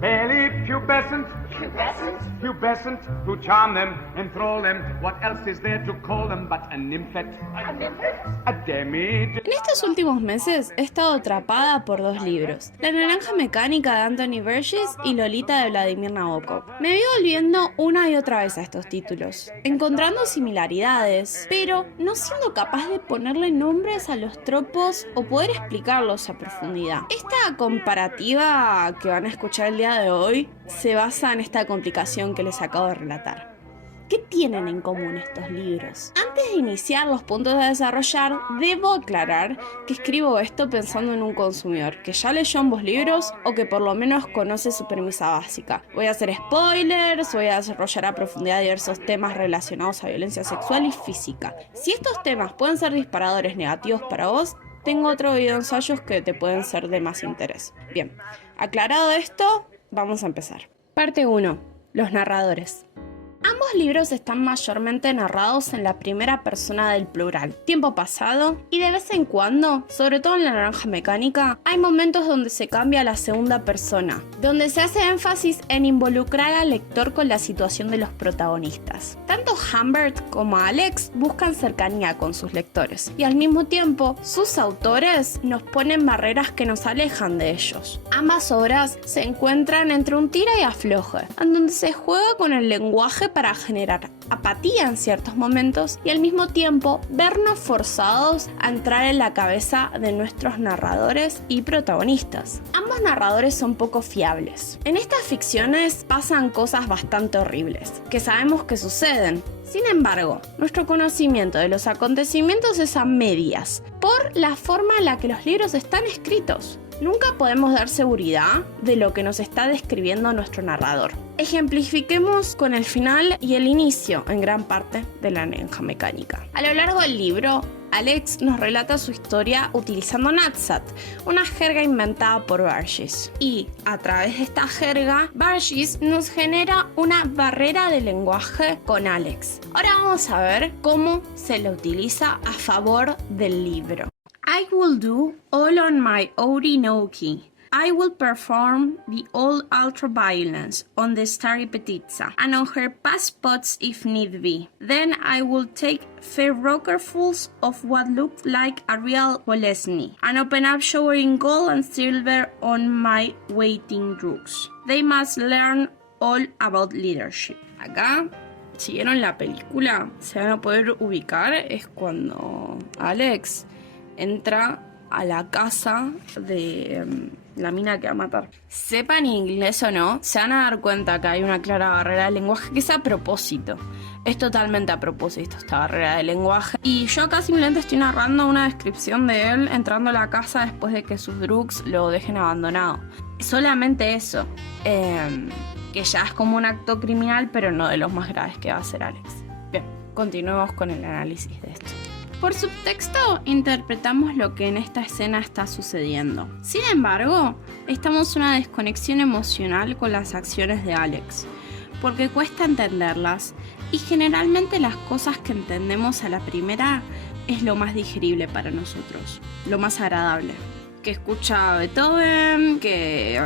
Barely pubescent, pubescent, to charm them, enthrall them. What else is there to call them but a nymphet? A demi. En estos últimos meses he estado atrapada por dos libros: La naranja mecánica de Anthony Burgess y Lolita de Vladimir Nabokov. Me vi volviendo una y otra vez a estos títulos, encontrando similaridades, pero no siendo capaz de ponerle nombres a los tropos o poder explicarlos a profundidad. Esta comparativa que van a escuchar el día de hoy se basa en esta complicación que les acabo de relatar. ¿Qué tienen en común estos libros? Antes de iniciar los puntos de desarrollar, debo aclarar que escribo esto pensando en un consumidor que ya leyó ambos libros o que por lo menos conoce su premisa básica. Voy a hacer spoilers, voy a desarrollar a profundidad diversos temas relacionados a violencia sexual y física. Si estos temas pueden ser disparadores negativos para vos, tengo otro video de ensayos que te pueden ser de más interés. Bien, aclarado esto, vamos a empezar. Parte 1. Los narradores. Ambos libros están mayormente narrados en la primera persona del plural, tiempo pasado, y de vez en cuando, sobre todo en La naranja mecánica, hay momentos donde se cambia a la segunda persona, donde se hace énfasis en involucrar al lector con la situación de los protagonistas. Tanto Humbert como Alex buscan cercanía con sus lectores, y al mismo tiempo, sus autores nos ponen barreras que nos alejan de ellos. Ambas obras se encuentran entre un tira y afloje, en donde se juega con el lenguaje para generar apatía en ciertos momentos y al mismo tiempo vernos forzados a entrar en la cabeza de nuestros narradores y protagonistas. Ambos narradores son poco fiables. En estas ficciones pasan cosas bastante horribles, que sabemos que suceden. Sin embargo, nuestro conocimiento de los acontecimientos es a medias, por la forma en la que los libros están escritos. Nunca podemos dar seguridad de lo que nos está describiendo nuestro narrador. Ejemplifiquemos con el final y el inicio en gran parte de La naranja mecánica. A lo largo del libro, Alex nos relata su historia utilizando Nadsat, una jerga inventada por Burgess. Y a través de esta jerga, Burgess nos genera una barrera de lenguaje con Alex. Ahora vamos a ver cómo se la utiliza a favor del libro. I will do all on my Orinoki. I will perform the old ultra-violence on the Starry Petitza and on her past spots if need be. Then I will take fair rokerfuls of what looked like a real Bolesny and open up showering gold and silver on my waiting rooks. They must learn all about leadership. Acá, si vieron la película, se van a poder ubicar, es cuando Alex entra a la casa de la mina que va a matar. Sepan inglés o no, se van a dar cuenta que hay una clara barrera de lenguaje que es a propósito. Es totalmente a propósito esta barrera de lenguaje. Y yo acá simplemente estoy narrando una descripción de él entrando a la casa después de que sus droogs lo dejen abandonado. Solamente eso. Que ya es como un acto criminal, pero no de los más graves que va a hacer Alex. Bien, continuemos con el análisis de esto. Por subtexto, interpretamos lo que en esta escena está sucediendo. Sin embargo, estamos en una desconexión emocional con las acciones de Alex, porque cuesta entenderlas, y generalmente las cosas que entendemos a la primera es lo más digerible para nosotros, lo más agradable. Que escucha a Beethoven, que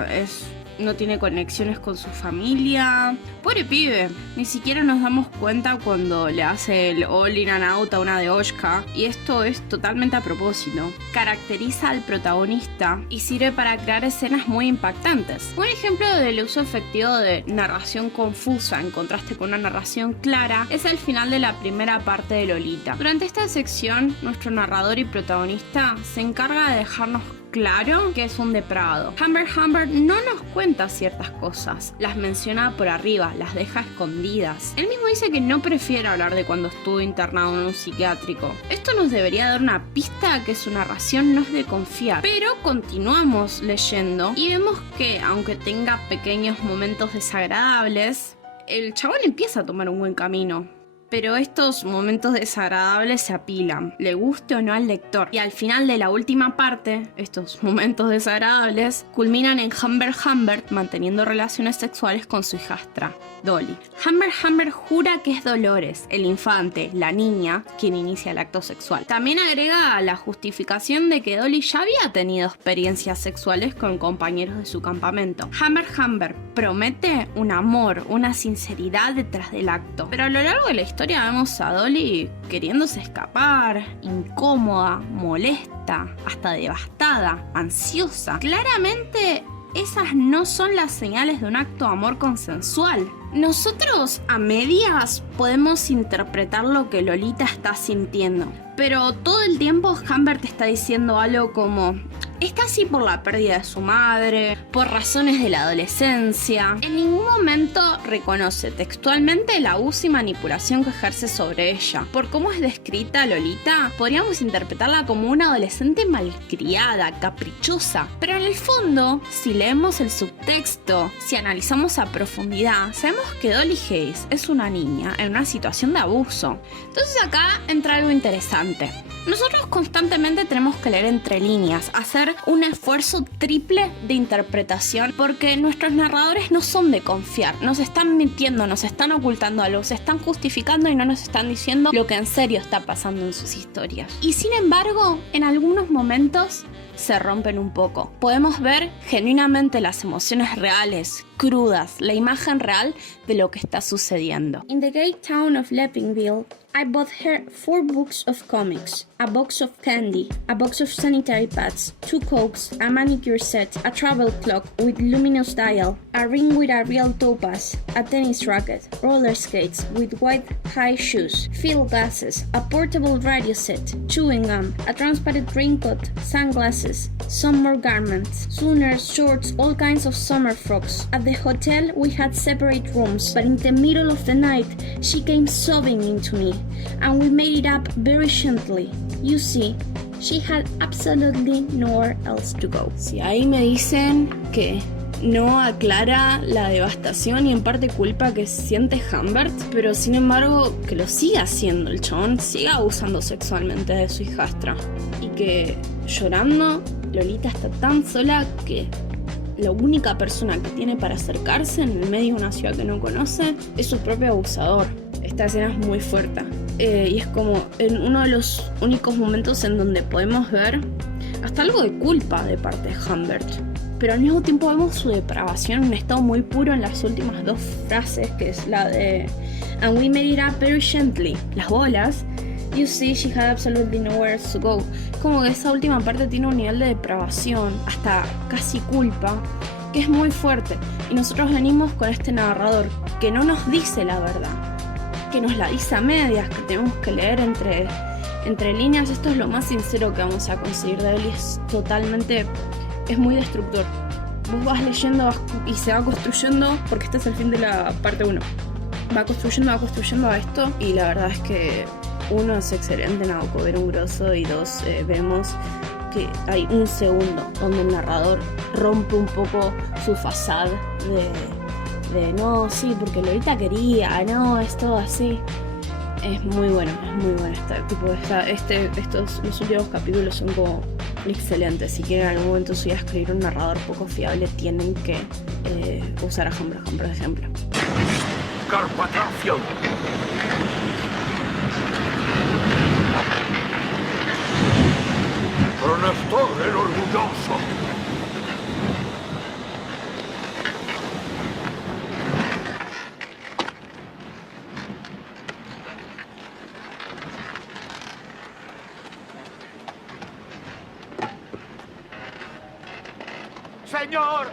no tiene conexiones con su familia. Pobre pibe, ni siquiera nos damos cuenta cuando le hace el all in and out a una de Oshka, y esto es totalmente a propósito. Caracteriza al protagonista y sirve para crear escenas muy impactantes. Un ejemplo del uso efectivo de narración confusa en contraste con una narración clara es el final de la primera parte de Lolita. Durante esta sección, nuestro narrador y protagonista se encarga de dejarnos claro que es un depravado. Humbert no nos cuenta ciertas cosas, las menciona por arriba, las deja escondidas. Él mismo dice que no prefiere hablar de cuando estuvo internado en un psiquiátrico. Esto nos debería dar una pista que su narración no es de confiar. Pero continuamos leyendo y vemos que, aunque tenga pequeños momentos desagradables, el chabón empieza a tomar un buen camino. Pero estos momentos desagradables se apilan, le guste o no al lector. Y al final de la última parte, estos momentos desagradables culminan en Humbert manteniendo relaciones sexuales con su hijastra, Dolly. Humbert jura que es Dolores, el infante, la niña, quien inicia el acto sexual. También agrega la justificación de que Dolly ya había tenido experiencias sexuales con compañeros de su campamento. Humbert promete un amor, una sinceridad detrás del acto. Pero a lo largo de la historia vemos a Dolly queriéndose escapar, incómoda, molesta, hasta devastada, ansiosa. Claramente esas no son las señales de un acto de amor consensual. Nosotros a medias podemos interpretar lo que Lolita está sintiendo, pero todo el tiempo Humbert está diciendo algo como: está así por la pérdida de su madre, por razones de la adolescencia. En ningún momento reconoce textualmente el abuso y manipulación que ejerce sobre ella. Por cómo es descrita Lolita, podríamos interpretarla como una adolescente malcriada, caprichosa. Pero en el fondo, si leemos el subtexto, si analizamos a profundidad, sabemos que Dolly Hayes es una niña en una situación de abuso. Entonces acá entra algo interesante. Nosotros constantemente tenemos que leer entre líneas, hacer un esfuerzo triple de interpretación, porque nuestros narradores no son de confiar, nos están mintiendo, nos están ocultando algo, se están justificando y no nos están diciendo lo que en serio está pasando en sus historias. Y sin embargo, en algunos momentos se rompen un poco. Podemos ver genuinamente las emociones reales, crudas, la imagen real de lo que está sucediendo. In the gay town of Leppingville, I bought her 4 books of comics, a box of candy, a box of sanitary pads, 2 cokes, a manicure set, a travel clock with luminous dial, a ring with a real topaz, a tennis racket, roller skates with white high shoes, field glasses, a portable radio set, chewing gum, a transparent raincoat, sunglasses, summer garments, sweaters, shorts, all kinds of summer frocks. At the hotel we had separate rooms, but in the middle of the night she came sobbing into me, and we made it up very gently. You see, she had absolutely nowhere else to go. Si ahí me dicen que no aclara la devastación y en parte culpa que siente Humbert, pero sin embargo que lo sigue haciendo. El chabón sigue abusando sexualmente de su hijastra, y que llorando Lolita está tan sola que la única persona que tiene para acercarse en el medio de una ciudad que no conoce es su propio abusador. Esta escena es muy fuerte, y es como en uno de los únicos momentos en donde podemos ver hasta algo de culpa de parte de Humbert, pero al mismo tiempo vemos su depravación en un estado muy puro en las últimas 2 frases, que es la de "and we made it up very gently", las bolas. You see, she had absolutely nowhere else to go. Como que esa última parte tiene un nivel de depravación, hasta casi culpa, que es muy fuerte. Y nosotros venimos con este narrador que no nos dice la verdad, que nos la dice a medias, que tenemos que leer entre líneas. Esto es lo más sincero que vamos a conseguir de él, y es muy destructor. Vos vas leyendo y se va construyendo, porque este es el fin de la parte 1. Va construyendo a esto, y la verdad es que 1 es excelente, Naoko, ver un grosso, y 2, vemos que hay un segundo donde el narrador rompe un poco su fachada de no, sí, porque Lolita quería, no, es todo así. Es muy bueno los últimos capítulos son como excelentes. Si quieren en algún momento su vida escribir un narrador poco fiable, tienen que usar a Humbert por ejemplo. Carpatracio. Néstor el orgulloso. Señor,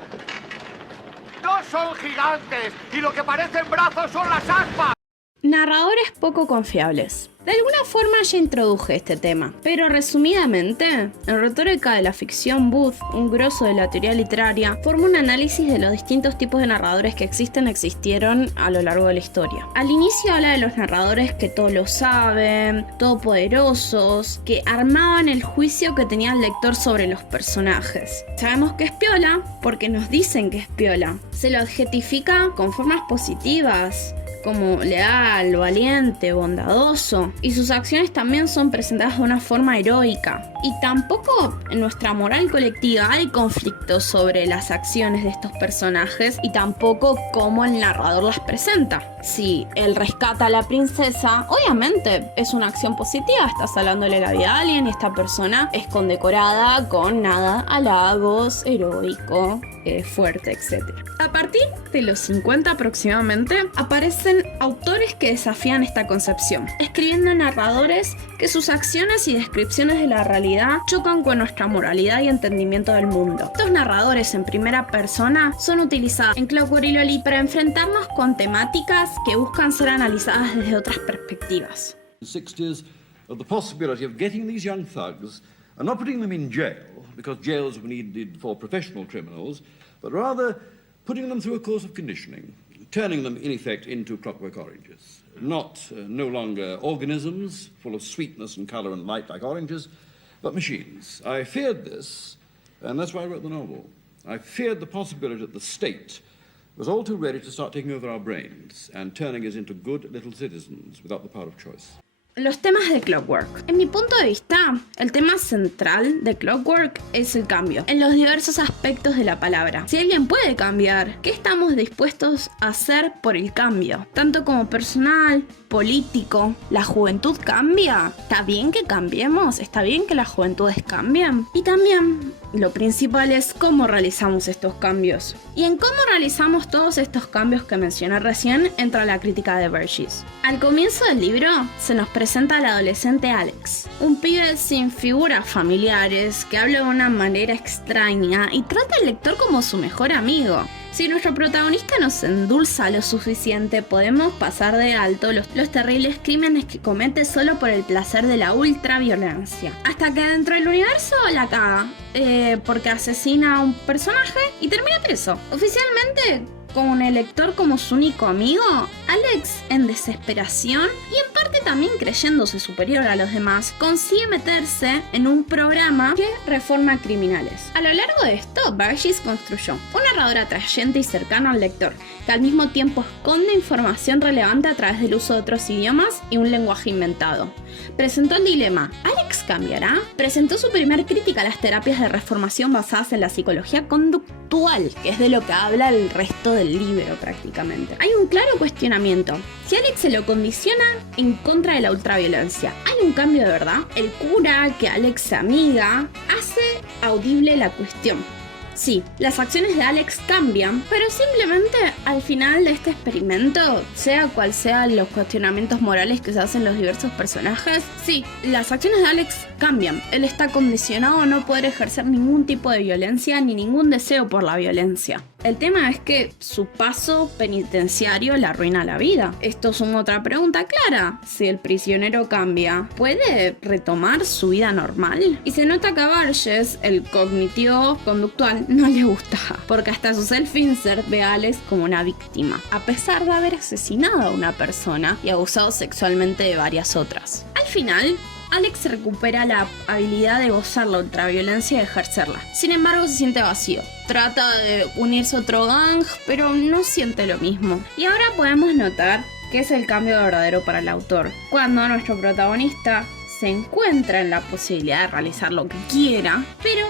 no son gigantes y lo que parecen brazos son las aspas. Narradores poco confiables. De alguna forma ya introduje este tema, pero resumidamente, en Retórica de la Ficción, Booth, un grosso de la teoría literaria, forma un análisis de los distintos tipos de narradores que existieron a lo largo de la historia. Al inicio habla de los narradores que todo lo saben, todopoderosos, que armaban el juicio que tenía el lector sobre los personajes. Sabemos que es piola porque nos dicen que es piola. Se lo adjetifica con formas positivas, como leal, valiente, bondadoso, y sus acciones también son presentadas de una forma heroica. Y tampoco en nuestra moral colectiva hay conflictos sobre las acciones de estos personajes y tampoco cómo el narrador las presenta. Si él rescata a la princesa, obviamente es una acción positiva, está salvándole la vida a alguien y esta persona es condecorada con nada, halagos, heroico, fuerte, etc. A partir de los 50 aproximadamente, aparecen autores que desafían esta concepción, escribiendo narradores que sus acciones y descripciones de la realidad chocan con nuestra moralidad y entendimiento del mundo. Estos narradores en primera persona son utilizados en Clockwork y Lolita para enfrentarnos con temáticas que buscan ser analizadas desde otras perspectivas. The 60s of the possibility of getting these young thugs and not putting them in jail, because jails were needed for professional criminals, but rather putting them through a course of conditioning, turning them in effect into clockwork oranges. No longer organisms full of sweetness and colour and light like oranges, but machines. I feared this, and that's why I wrote the novel. I feared the possibility that the state was all too ready to start taking over our brains and turning us into good little citizens without the power of choice. Los temas de Clockwork. En mi punto de vista, el tema central de Clockwork es el cambio, en los diversos aspectos de la palabra. Si alguien puede cambiar, ¿qué estamos dispuestos a hacer por el cambio? Tanto como personal, político, ¿la juventud cambia? ¿Está bien que cambiemos? ¿Está bien que las juventudes cambien? Y también, lo principal es cómo realizamos estos cambios. Y en cómo realizamos todos estos cambios que mencioné recién, entra la crítica de Burgess. Al comienzo del libro, se nos presenta al adolescente Alex, un pibe sin figuras familiares que habla de una manera extraña y trata al lector como su mejor amigo. Si nuestro protagonista nos endulza lo suficiente, podemos pasar de alto los terribles crímenes que comete solo por el placer de la ultraviolencia. Hasta que dentro del universo la caga, porque asesina a un personaje y termina preso. Oficialmente, con el lector como su único amigo, Alex, en desesperación y en parte también creyéndose superior a los demás, consigue meterse en un programa que reforma criminales. A lo largo de esto, Burgess construyó un narrador atrayente y cercano al lector, que al mismo tiempo esconde información relevante a través del uso de otros idiomas y un lenguaje inventado. Presentó el dilema, ¿Alex cambiará? Presentó su primer crítica a las terapias de reformación basadas en la psicología conductual, que es de lo que habla el resto del libro prácticamente. Hay un claro cuestionamiento. Si Alex se lo condiciona en contra de la ultraviolencia, ¿hay un cambio de verdad? El cura que Alex se amiga hace audible la cuestión. Sí, las acciones de Alex cambian, pero simplemente al final de este experimento, sea cual sean los cuestionamientos morales que se hacen los diversos personajes, sí, las acciones de Alex cambian. Él está condicionado a no poder ejercer ningún tipo de violencia ni ningún deseo por la violencia. El tema es que su paso penitenciario le arruina la vida. Esto suma otra pregunta clara. Si el prisionero cambia, ¿puede retomar su vida normal? Y se nota que a Burgess, el cognitivo conductual, no le gusta, porque hasta su self-insert ve a Alex como una víctima, a pesar de haber asesinado a una persona y abusado sexualmente de varias otras. Al final, Alex recupera la habilidad de gozar la ultraviolencia y ejercerla. Sin embargo, se siente vacío. Trata de unirse a otro gang, pero no siente lo mismo. Y ahora podemos notar que es el cambio verdadero para el autor, cuando nuestro protagonista se encuentra en la posibilidad de realizar lo que quiera, pero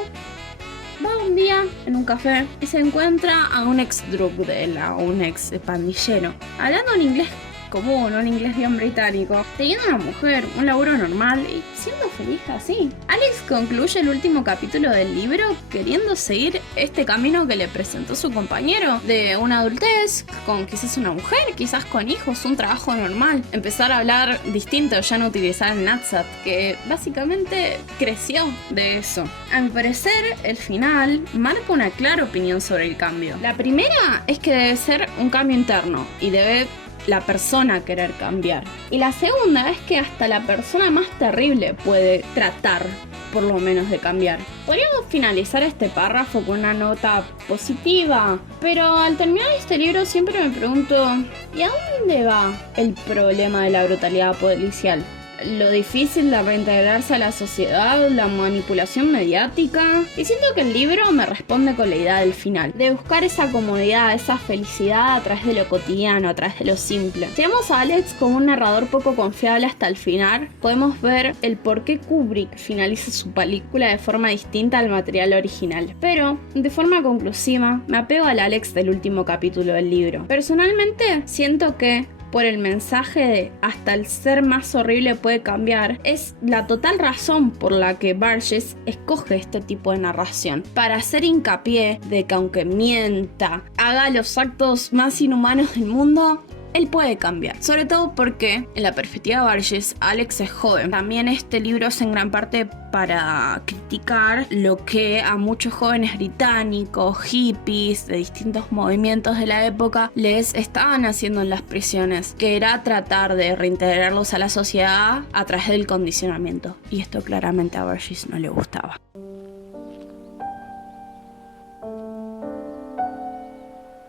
va un día en un café y se encuentra a un ex drug dealer, a un ex pandillero, hablando en inglés común, un inglés bien británico, teniendo una mujer, un laburo normal y siendo feliz así. Alex concluye el último capítulo del libro queriendo seguir este camino que le presentó su compañero, de una adultez, con quizás una mujer, quizás con hijos, un trabajo normal, empezar a hablar distinto, ya no utilizar el Natsat, que básicamente creció de eso. A mi parecer, el final marca una clara opinión sobre el cambio. La primera es que debe ser un cambio interno y debe la persona querer cambiar. Y la segunda es que hasta la persona más terrible puede tratar, por lo menos, de cambiar. Podríamos finalizar este párrafo con una nota positiva, pero al terminar este libro siempre me pregunto, ¿y a dónde va el problema de la brutalidad policial? lo difícil de reintegrarse a la sociedad, la manipulación mediática. Y siento que el libro me responde con la idea del final, de buscar esa comodidad, esa felicidad a través de lo cotidiano, a través de lo simple. Si vemos a Alex como un narrador poco confiable hasta el final, podemos ver el por qué Kubrick finaliza su película de forma distinta al material original. Pero, de forma conclusiva, me apego al Alex del último capítulo del libro. Personalmente, siento que por el mensaje de hasta el ser más horrible puede cambiar, es la total razón por la que Burgess escoge este tipo de narración, para hacer hincapié de que aunque mienta, haga los actos más inhumanos del mundo, él puede cambiar. Sobre todo porque, en la perspectiva de Burgess, Alex es joven. También este libro es en gran parte para criticar lo que a muchos jóvenes británicos, hippies, de distintos movimientos de la época, les estaban haciendo en las prisiones, que era tratar de reintegrarlos a la sociedad a través del condicionamiento. Y esto claramente a Burgess no le gustaba.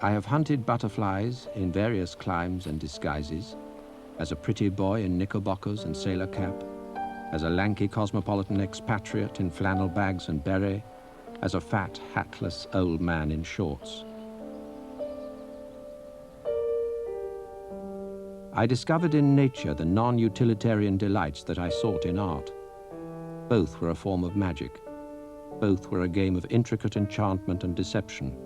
I have hunted butterflies in various climes and disguises, as a pretty boy in knickerbockers and sailor cap, as a lanky cosmopolitan expatriate in flannel bags and beret, as a fat, hatless old man in shorts. I discovered in nature the non-utilitarian delights that I sought in art. Both were a form of magic. Both were a game of intricate enchantment and deception.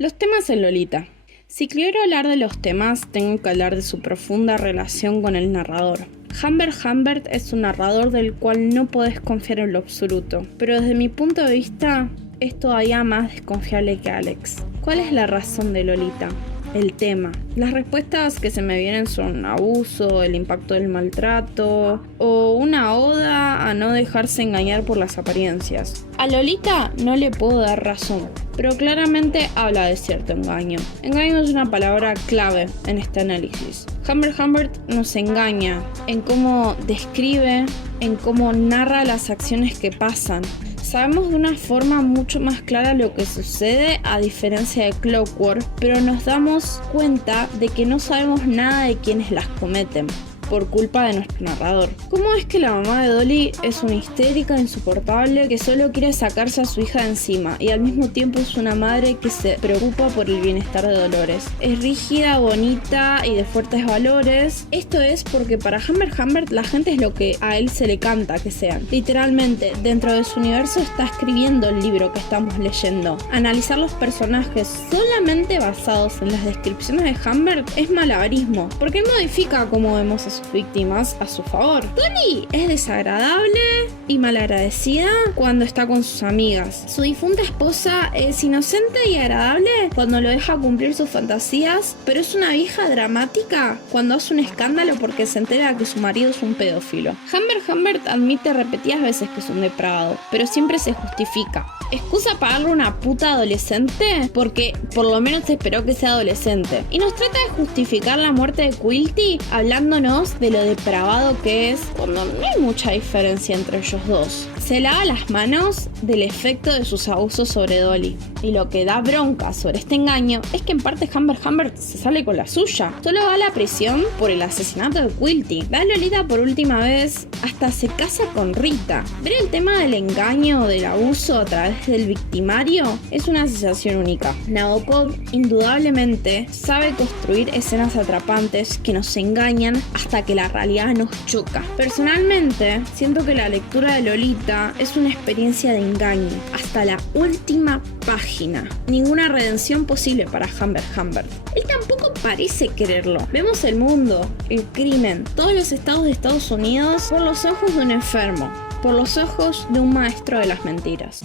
Los temas en Lolita. Si quiero hablar de los temas, tengo que hablar de su profunda relación con el narrador. Humbert Humbert es un narrador del cual no podés confiar en lo absoluto, pero desde mi punto de vista es todavía más desconfiable que Alex. ¿Cuál es la razón de Lolita? El tema. Las respuestas que se me vienen son abuso, el impacto del maltrato o una oda a no dejarse engañar por las apariencias. A Lolita no le puedo dar razón, pero claramente habla de cierto engaño. Engaño es una palabra clave en este análisis. Humbert Humbert nos engaña en cómo describe, en cómo narra las acciones que pasan. Sabemos de una forma mucho más clara lo que sucede a diferencia de Clockwork, pero nos damos cuenta de que no sabemos nada de quienes las cometen, por culpa de nuestro narrador. ¿Cómo es que la mamá de Dolly es una histérica insoportable que solo quiere sacarse a su hija de encima y al mismo tiempo es una madre que se preocupa por el bienestar de Dolores? Es rígida, bonita y de fuertes valores. Esto es porque para Humbert Humbert la gente es lo que a él se le canta que sean. Literalmente, dentro de su universo está escribiendo el libro que estamos leyendo. Analizar los personajes solamente basados en las descripciones de Humbert es malabarismo, porque él modifica cómo vemos a sus víctimas a su favor. Dolly es desagradable y malagradecida cuando está con sus amigas. Su difunta esposa es inocente y agradable cuando lo deja cumplir sus fantasías, pero es una vieja dramática cuando hace un escándalo porque se entera que su marido es un pedófilo. Humbert Humbert admite repetidas veces que es un depravado, pero siempre se justifica. Excusa para darle una puta adolescente porque por lo menos esperó que sea adolescente. Y nos trata de justificar la muerte de Quilty hablándonos de lo depravado que es cuando no hay mucha diferencia entre ellos dos. Se lava las manos del efecto de sus abusos sobre Dolly. Y lo que da bronca sobre este engaño es que en parte Humbert Humbert se sale con la suya. Solo va a la prisión por el asesinato de Quilty. Ve a Lolita por última vez, hasta se casa con Rita. Ver el tema del engaño o del abuso a través del victimario es una sensación única. Nabokov indudablemente sabe construir escenas atrapantes que nos engañan hasta que la realidad nos choca. Personalmente, siento que la lectura de Lolita es una experiencia de engaño hasta la última página. Ninguna redención posible para Humbert Humbert. Él tampoco parece quererlo. Vemos el mundo, el crimen, todos los estados de Estados Unidos por los ojos de un enfermo, por los ojos de un maestro de las mentiras.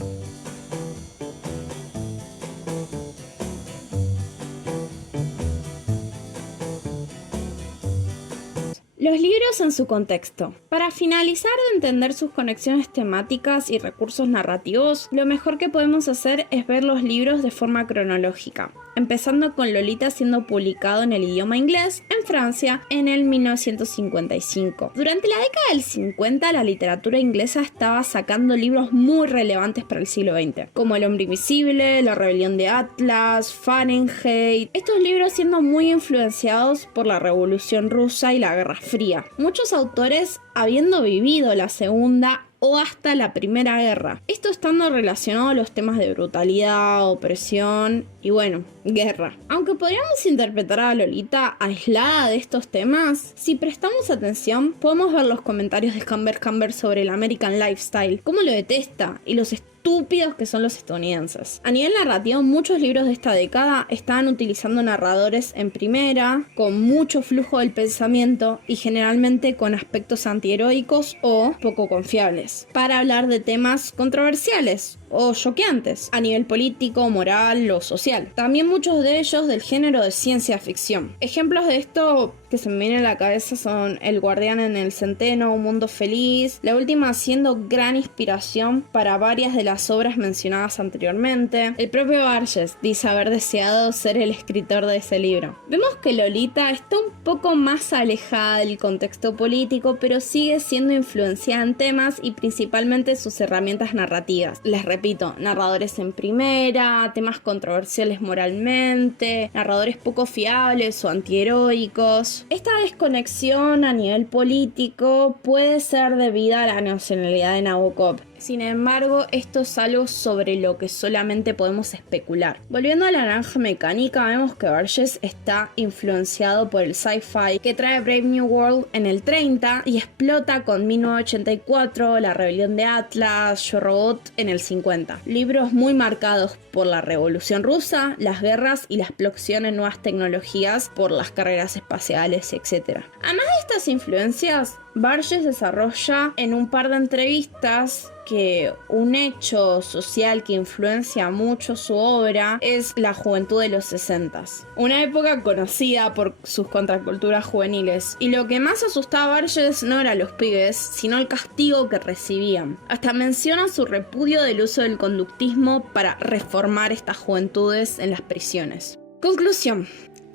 Los libros en su contexto. Para finalizar de entender sus conexiones temáticas y recursos narrativos, lo mejor que podemos hacer es ver los libros de forma cronológica. empezando con Lolita siendo publicado en el idioma inglés en Francia en el 1955. Durante la década del 50, la literatura inglesa estaba sacando libros muy relevantes para el siglo XX, como El hombre invisible, La rebelión de Atlas, Fahrenheit. Estos libros siendo muy influenciados por la Revolución Rusa y la Guerra Fría. Muchos autores habiendo vivido la Segunda o hasta la Primera Guerra. Esto estando relacionado a los temas de brutalidad, opresión y bueno, guerra. Aunque podríamos interpretar a Lolita aislada de estos temas, si prestamos atención podemos ver los comentarios de Humbert Humbert sobre el American Lifestyle, cómo lo detesta y los estúpidos que son los estadounidenses. A nivel narrativo, muchos libros de esta década estaban utilizando narradores en primera, con mucho flujo del pensamiento y generalmente con aspectos antiheroicos o poco confiables, para hablar de temas controversiales o choqueantes a nivel político, moral o social. También muchos de ellos del género de ciencia ficción. Ejemplos de esto que se me vienen a la cabeza son El guardián en el centeno, Un mundo feliz, la última siendo gran inspiración para varias de las obras mencionadas anteriormente. El propio Borges dice haber deseado ser el escritor de ese libro. Vemos que Lolita está un poco más alejada del contexto político, pero sigue siendo influenciada en temas y principalmente sus herramientas narrativas. Les repito, narradores en primera, temas controversiales moralmente, narradores poco fiables o antiheroicos. Esta desconexión a nivel político puede ser debida a la nacionalidad de Nabokov. Sin embargo, esto es algo sobre lo que solamente podemos especular. Volviendo a La naranja mecánica, vemos que Borges está influenciado por el sci-fi que trae Brave New World en el 30 y explota con 1984, La rebelión de Atlas, Yo Robot en el 50. Libros muy marcados por la Revolución Rusa, las guerras y la explosión en nuevas tecnologías por las carreras espaciales, etc. Además de estas influencias, Borges desarrolla en un par de entrevistas que un hecho social que influencia mucho su obra es la juventud de los 60s, una época conocida por sus contraculturas juveniles, y lo que más asustaba a Borges no eran los pibes, sino el castigo que recibían. Hasta menciona su repudio del uso del conductismo para reformar estas juventudes en las prisiones. Conclusión.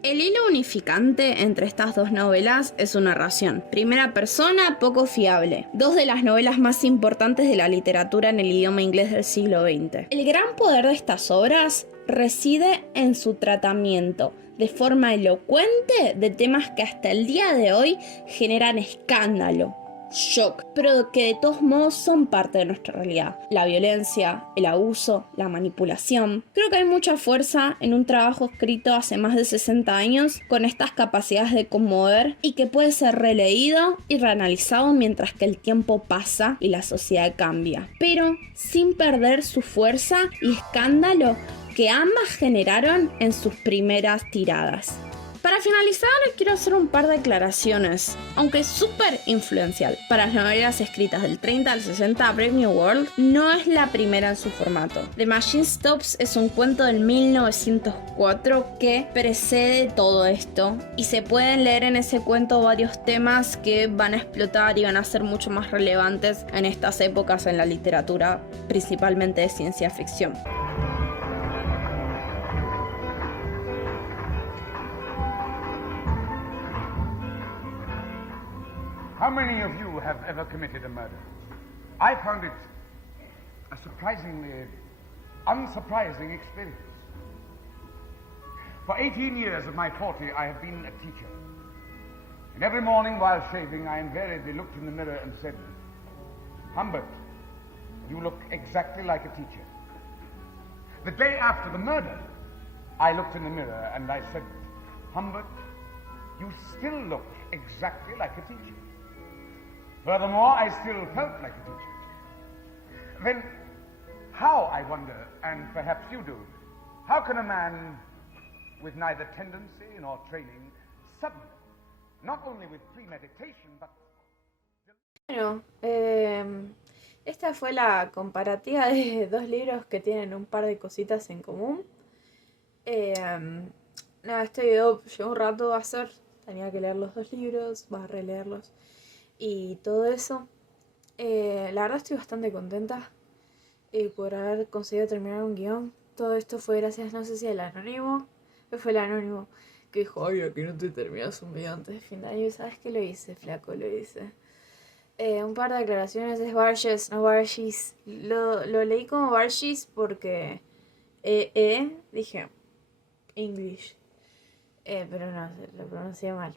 El hilo unificante entre estas dos novelas es su narración. Primera persona, poco fiable. Dos de las novelas más importantes de la literatura en el idioma inglés del siglo XX. El gran poder de estas obras reside en su tratamiento de forma elocuente de temas que hasta el día de hoy generan escándalo, shock, pero que de todos modos son parte de nuestra realidad. La violencia, el abuso, la manipulación. Creo que hay mucha fuerza en un trabajo escrito hace más de 60 años con estas capacidades de conmover y que puede ser releído y reanalizado mientras que el tiempo pasa y la sociedad cambia, pero sin perder su fuerza y escándalo que ambas generaron en sus primeras tiradas. Para finalizar, quiero hacer un par de declaraciones, aunque súper influencial. Para las novelas escritas del 30 al 60, Brave New World no es la primera en su formato. The Machine Stops es un cuento del 1904 que precede todo esto, y se pueden leer en ese cuento varios temas que van a explotar y van a ser mucho más relevantes en estas épocas en la literatura, principalmente de ciencia ficción. How many of you have ever committed a murder? I found it a surprisingly unsurprising experience. For 18 years of my 40, I have been a teacher. And every morning while shaving, I invariably looked in the mirror and said, Humbert, you look exactly like a teacher. The day after the murder, I looked in the mirror and I said, Humbert, you still look exactly like a teacher. Furthermore, I still felt like a teacher. Then, how, I wonder, and perhaps you do, how can a man with neither tendency nor training suddenly, not only with premeditation, but... Bueno, esta fue la comparativa de dos libros que tienen un par de cositas en común. Nada, este video llevó un rato a hacer, tenía que leer los dos libros, vas a releerlos y todo eso. La verdad estoy bastante contenta por haber conseguido terminar un guión. Todo esto fue gracias, no sé si al anónimo, Fue el anónimo que dijo, ay, aquí no te terminas un video antes de fin de año. ¿Y sabes qué lo hice, flaco? Lo hice. Un par de aclaraciones, es Barges, no Barshis. Lo leí como Barshis porque dije English. Pero no, lo pronuncié mal.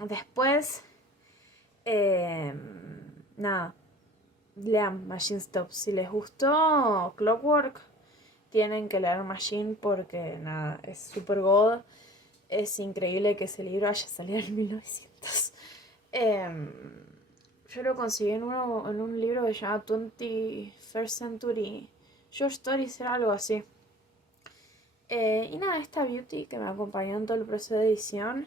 Después, nada, lean Machine Stop. Si les gustó Clockwork, tienen que leer Machine porque, nada, es super god. Es increíble que ese libro haya salido en 1900. Yo lo conseguí en un libro que se llama 21st Century Short Stories, era algo así. Y nada, esta Beauty que me acompañó en todo el proceso de edición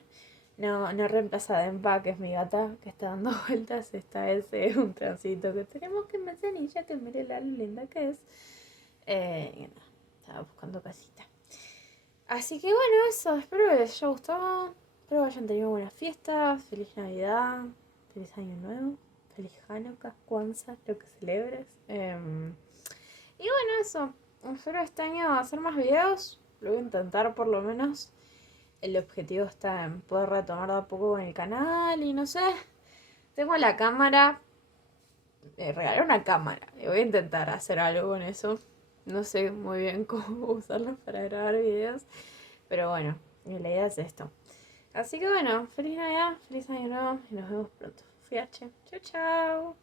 no reemplaza a Dempa, que es mi gata, que está dando vueltas. Esta vez es un transito que tenemos que manzanilla, que mire la linda que es. Y nada, estaba buscando casita. Así que bueno, eso, espero que les haya gustado. Espero que hayan tenido buenas fiestas. Feliz Navidad, feliz Año Nuevo, feliz Hanukkah, Kwanzaa, lo que celebres. Y bueno, eso. Espero este año hacer más videos. Lo voy a intentar por lo menos. El objetivo está en poder retomar de a poco con el canal y no sé. Tengo la cámara. Regalé una cámara. Y voy a intentar hacer algo con eso. No sé muy bien cómo usarla para grabar videos. Pero bueno, la idea es esto. Así que bueno, feliz Navidad, feliz Año Nuevo y nos vemos pronto. Fui H. Chau, chau.